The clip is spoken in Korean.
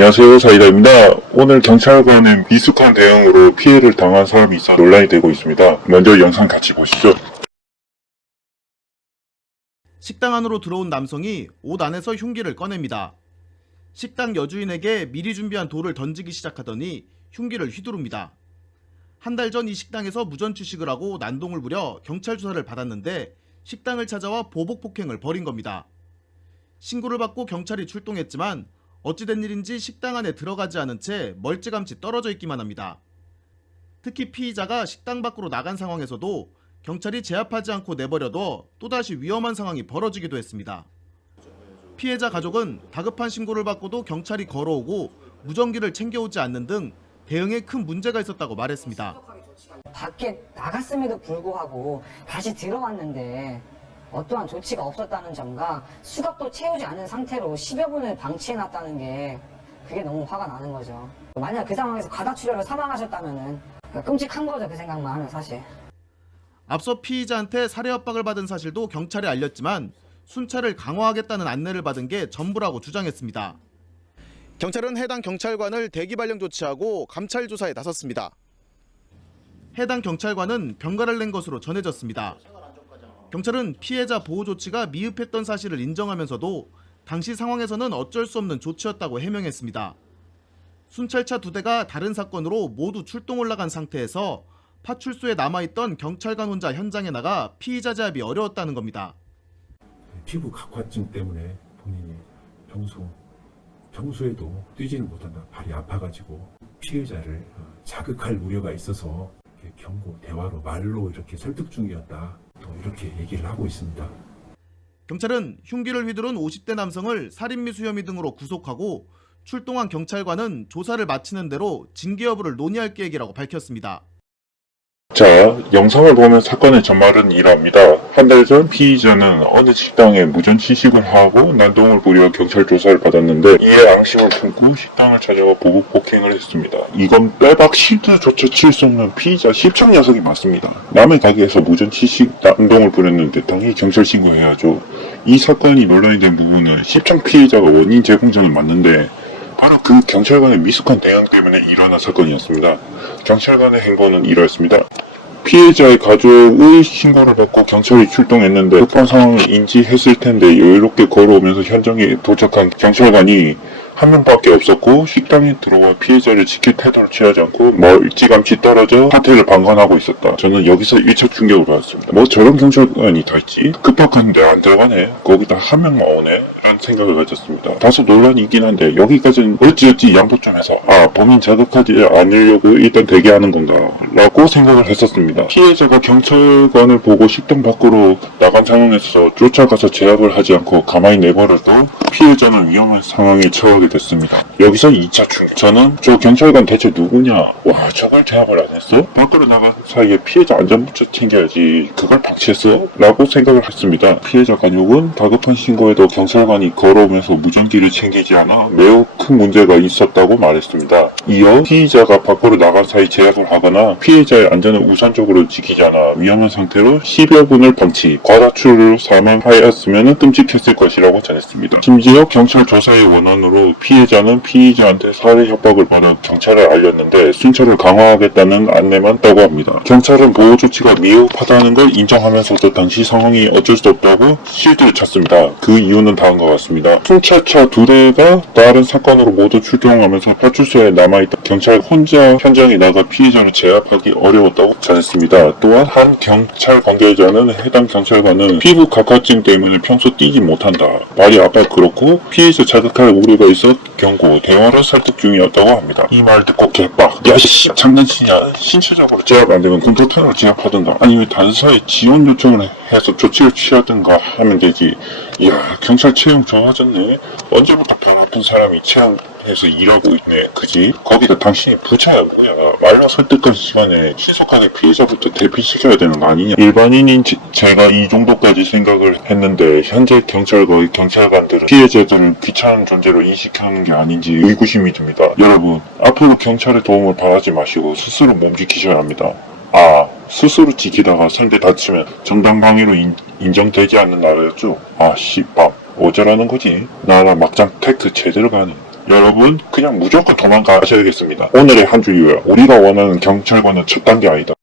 안녕하세요, 사이다입니다. 오늘 경찰관의 미숙한 대응으로 피해를 당한 사람이 있어 논란이 되고 있습니다. 먼저 영상 같이 보시죠. 식당 안으로 들어온 남성이 옷 안에서 흉기를 꺼냅니다. 식당 여주인에게 미리 준비한 돌을 던지기 시작하더니 흉기를 휘두릅니다. 한 달 전 이 식당에서 무전취식을 하고 난동을 부려 경찰 조사를 받았는데 식당을 찾아와 보복 폭행을 벌인 겁니다. 신고를 받고 경찰이 출동했지만 어찌된 일인지 식당 안에 들어가지 않은 채 멀찌감치 떨어져 있기만 합니다. 특히 피의자가 식당 밖으로 나간 상황에서도 경찰이 제압하지 않고 내버려둬 또다시 위험한 상황이 벌어지기도 했습니다. 피해자 가족은 다급한 신고를 받고도 경찰이 걸어오고 무전기를 챙겨오지 않는 등 대응에 큰 문제가 있었다고 말했습니다. 밖에 나갔음에도 불구하고 다시 들어왔는데 어떠한 조치가 없었다는 점과 수갑도 채우지 않은 상태로 10여 분을 방치해놨다는 게 그게 너무 화가 나는 거죠. 만약 그 상황에서 과다출혈로 사망하셨다면은 끔찍한 거죠. 그 생각만 하면 사실. 앞서 피의자한테 살해 협박을 받은 사실도 경찰에 알렸지만 순찰을 강화하겠다는 안내를 받은 게 전부라고 주장했습니다. 경찰은 해당 경찰관을 대기 발령 조치하고 감찰 조사에 나섰습니다. 해당 경찰관은 병가를 낸 것으로 전해졌습니다. 경찰은 피해자 보호 조치가 미흡했던 사실을 인정하면서도 당시 상황에서는 어쩔 수 없는 조치였다고 해명했습니다. 순찰차 2대가 다른 사건으로 모두 출동을 나간 상태에서 파출소에 남아있던 경찰관 혼자 현장에 나가 피의자 제압이 어려웠다는 겁니다. 피부 각화증 때문에 본인이 평소에도 뛰지는 못한다. 발이 아파가지고 피해자를 자극할 우려가 있어서 경고, 대화로, 말로 이렇게 설득 중이었다. 또 이렇게 얘기를 하고 있습니다. 경찰은 흉기를 휘두른 50대 남성을 살인미수 혐의 등으로 구속하고 출동한 경찰관은 조사를 마치는 대로 징계 여부를 논의할 계획이라고 밝혔습니다. 자, 영상을 보면 사건의 전말은 이러합니다. 한 달 전 피의자는 어느 식당에 무전취식을 하고 난동을 부려 경찰 조사를 받았는데 이에 앙심을 품고 식당을 찾아와 보복 폭행을 했습니다. 이건 빼박 실드조차 칠 수 없는 피의자 십창 녀석이 맞습니다. 남의 가게에서 무전취식 난동을 부렸는데 당연히 경찰 신고해야죠. 이 사건이 논란이 된 부분은 십창 피해자가 원인 제공자는 맞는데 바로 그 경찰관의 미숙한 대응 때문에 일어난 사건이었습니다. 경찰관의 행보는 이러했습니다. 피해자의 가족의 신고를 받고 경찰이 출동했는데 급한 상황을 인지했을 텐데 여유롭게 걸어오면서 현장에 도착한 경찰관이 한 명밖에 없었고 식당에 들어와 피해자를 지킬 태도를 취하지 않고 멀찌감치 떨어져 사태를 방관하고 있었다. 저는 여기서 1차 충격을 받았습니다. 뭐 저런 경찰관이 다 있지? 급박한데 안 들어가네? 거기다 한 명만 오네? 라는 생각을 가졌습니다. 다소 논란이 있긴 한데 여기까지는 어찌어찌 양보 좀 해서 범인 자극하지 않으려고 일단 대기하는 건가 라고 생각을 했었습니다. 피해자가 경찰관을 보고 식당 밖으로 나간 상황에서 쫓아가서 제압을 하지 않고 가만히 내버려도 피해자는 위험한 상황에 처하게 됐습니다. 여기서 2차 충격. 저는 저 경찰관 대체 누구냐? 와, 저걸 제압을 안 했어? 밖으로 나간 사이에 피해자 안전부터 챙겨야지. 그걸 방치했어? 라고 생각을 했습니다. 피해자 가족은 다급한 신고에도 경찰관이 걸어오면서 무전기를 챙기지 않아 매우 큰 문제가 있었다고 말했습니다. 이어 피의자가 밖으로 나간 사이 제압을 하거나 피해자의 안전을 우선적으로 지키지 않아 위험한 상태로 10여 분을 방치, 과다출혈로 사망하였으면 끔찍했을 것이라고 전했습니다. 심지어 경찰 조사의 원원으로 피해자는 피의자한테 살해 협박을 받아 경찰에 알렸는데 순찰을 강화하겠다는 안내만 했다고 합니다. 경찰은 보호 조치가 미흡하다는 걸 인정하면서도 당시 상황이 어쩔 수 없다고 실드를 쳤습니다. 그 이유는 다음과 같습니다. 순찰차 2대가 다른 사건으로 모두 출동하면서 파출소에 남아있던 경찰 혼자 현장에 나가 피해자를 제압하기 어려웠다고 전했습니다. 또한 한 경찰 관계자는 해당 경찰관은 피부 각화증 때문에 평소 뛰지 못한다. 발이 아파 그렇고 피해자 자극할 우려가 있어 경고, 대화로 설득 중이었다고 합니다. 이 말 듣고 개빡. 야 씨, 장난치냐? 신체적으로 제압 안 되면 공포편으로 제압하든가 아니면 단서에 지원 요청을 해서 조치를 취하든가 하면 되지. 이야, 경찰 채용 좋아졌네. 언제부터 별 아픈 사람이 채용해서 일하고 있네. 그지? 거기다 당신이 부차야 뭐야. 말로 설득할 시간에 신속하게 피해자부터 대피시켜야 되는 거 아니냐. 일반인인 제가 이 정도까지 생각을 했는데 현재 경찰과의 경찰관들은 피해자들을 귀찮은 존재로 인식하는 게 아닌지 의구심이 듭니다. 여러분, 앞으로 경찰의 도움을 바라지 마시고 스스로 몸 지키셔야 합니다. 스스로 지키다가 상대 다치면 정당방위로 인정되지 않는 나라였죠. 씨밥 어쩌라는 거지. 나라 막장 테크 제대로 가네. 여러분 그냥 무조건 도망가셔야겠습니다. 오늘의 한 줄이에요. 우리가 원하는 경찰관은 첫 단계 아니다.